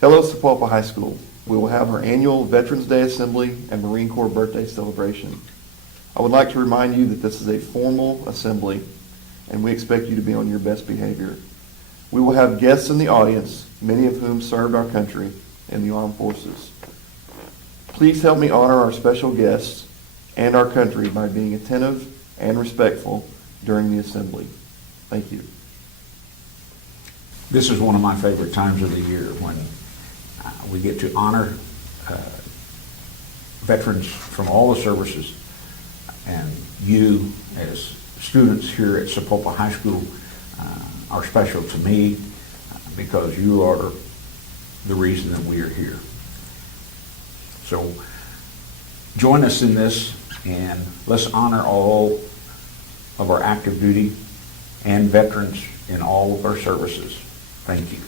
Hello, Sapulpa High School. We will have our annual Veterans Day Assembly and Marine Corps Birthday Celebration. I would like to remind you that this is a formal assembly, and we expect you to be on your best behavior. We will have guests in the audience, many of whom served our country in the armed forces. Please help me honor our special guests and our country by being attentive and respectful during the assembly. Thank you. This is one of my favorite times of the year when we get to honor veterans from all the services, and you as students here at Sapulpa High School are special to me because you are the reason that we are here. So join us in this, and let's honor all of our active duty and veterans in all of our services. Thank you.